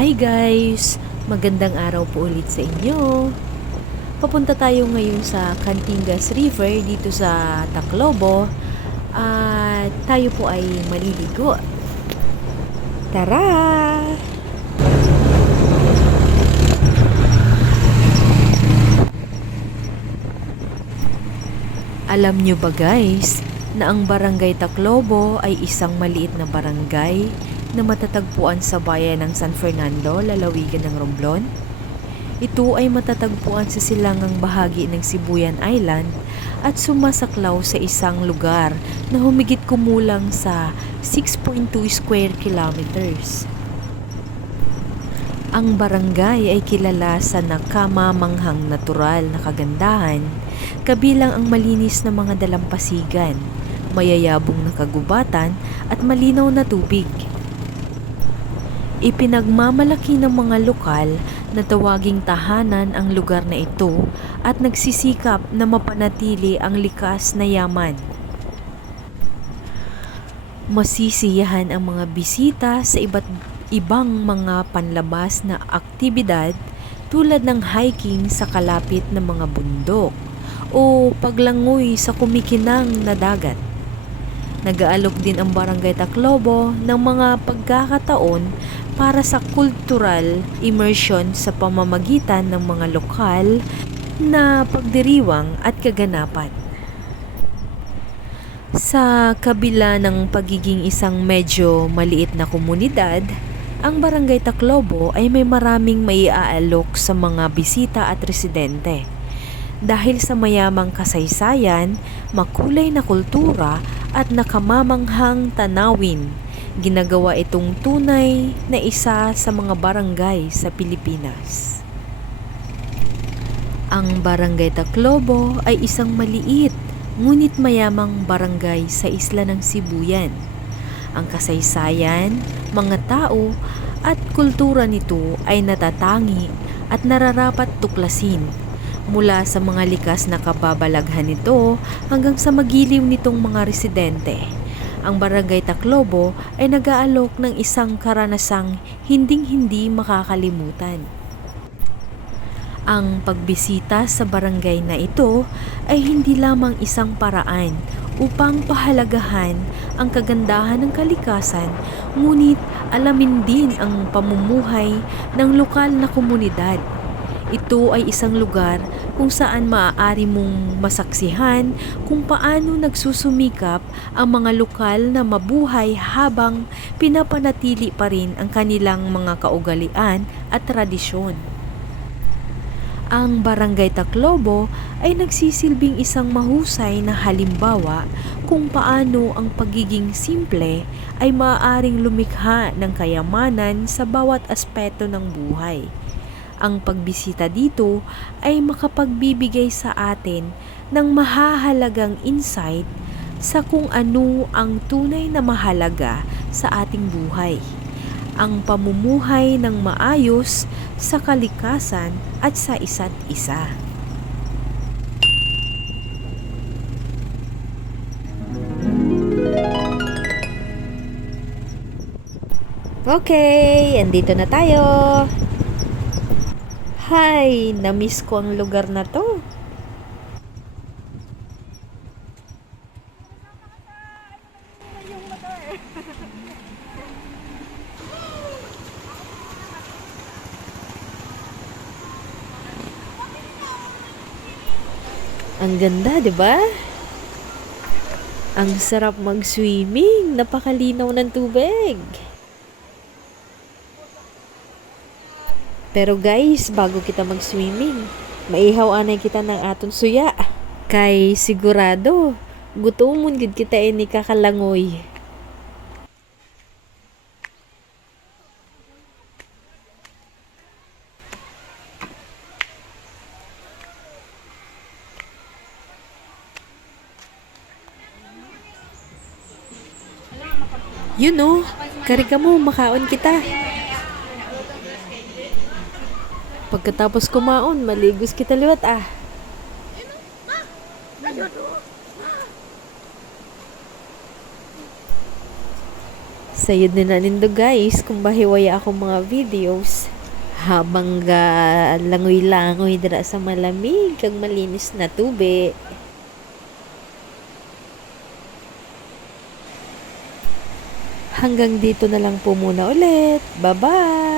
Hi guys! Magandang araw po ulit sa inyo. Papunta tayo ngayon sa Cantingas River dito sa Taclobo at tayo po ay maliligo. Tara! Alam nyo ba guys, na ang barangay Taclobo ay isang maliit na barangay na matatagpuan sa bayan ng San Fernando, lalawigan ng Romblon? Ito ay matatagpuan sa silangang bahagi ng Sibuyan Island at sumasaklaw sa isang lugar na humigit kumulang sa 6.2 square kilometers. Ang barangay ay kilala sa nakamamanghang natural na kagandahan, kabilang ang malinis na mga dalampasigan, mayayabong na kagubatan at malinaw na tubig. Ipinagmamalaki ng mga lokal na tawaging tahanan ang lugar na ito at nagsisikap na mapanatili ang likas na yaman. Masisiyahan ang mga bisita sa iba't ibang mga panlabas na aktibidad tulad ng hiking sa kalapit ng mga bundok o paglangoy sa kumikinang na dagat. Nag-aalok din ang Barangay Taclobo ng mga pagkakataon para sa cultural immersion sa pamamagitan ng mga lokal na pagdiriwang at kaganapan. Sa kabila ng pagiging isang medyo maliit na komunidad, ang Barangay Taclobo ay may maraming maiaalok sa mga bisita at residente. Dahil sa mayamang kasaysayan, makulay na kultura at nakamamanghang tanawin, ginagawa itong tunay na isa sa mga barangay sa Pilipinas. Ang Barangay Taclobo ay isang maliit ngunit mayamang barangay sa isla ng Sibuyan. Ang kasaysayan, mga tao at kultura nito ay natatangi at nararapat tuklasin mula sa mga likas na kababalaghan nito hanggang sa magiliw nitong mga residente. Ang Barangay Taclobo ay nag-aalok ng isang karanasang hinding-hindi makakalimutan. Ang pagbisita sa barangay na ito ay hindi lamang isang paraan upang pahalagahan ang kagandahan ng kalikasan, ngunit alamin din ang pamumuhay ng lokal na komunidad. Ito ay isang lugar kung saan maaari mong masaksihan kung paano nagsusumikap ang mga lokal na mabuhay habang pinapanatili pa rin ang kanilang mga kaugalian at tradisyon. Ang Barangay Taclobo ay nagsisilbing isang mahusay na halimbawa kung paano ang pagiging simple ay maaaring lumikha ng kayamanan sa bawat aspeto ng buhay. Ang pagbisita dito ay makapagbibigay sa atin ng mahahalagang insight sa kung ano ang tunay na mahalaga sa ating buhay ang pamumuhay ng maayos sa kalikasan at sa isa't isa. Okay, andito na tayo. Hi, na-miss ko ang lugar na to. Ang ganda, 'di ba? Ang sarap mag-swimming, napakalinaw ng tubig. Pero guys, bago kita mag-swimming, maihaw anay kita ng aton suya. Kay sigurado, gutomon gid kita ini kakalangoy. Yun know, karika mo, makaon kita. Pagkatapos kumaon, maligos kita liwat ah. Sayod na nindo guys kung bahiwaya ako mga videos habang ga langoy-langoy dira sa malamig kag malinis na tubig. Hanggang dito na lang po muna ulit. Bye-bye!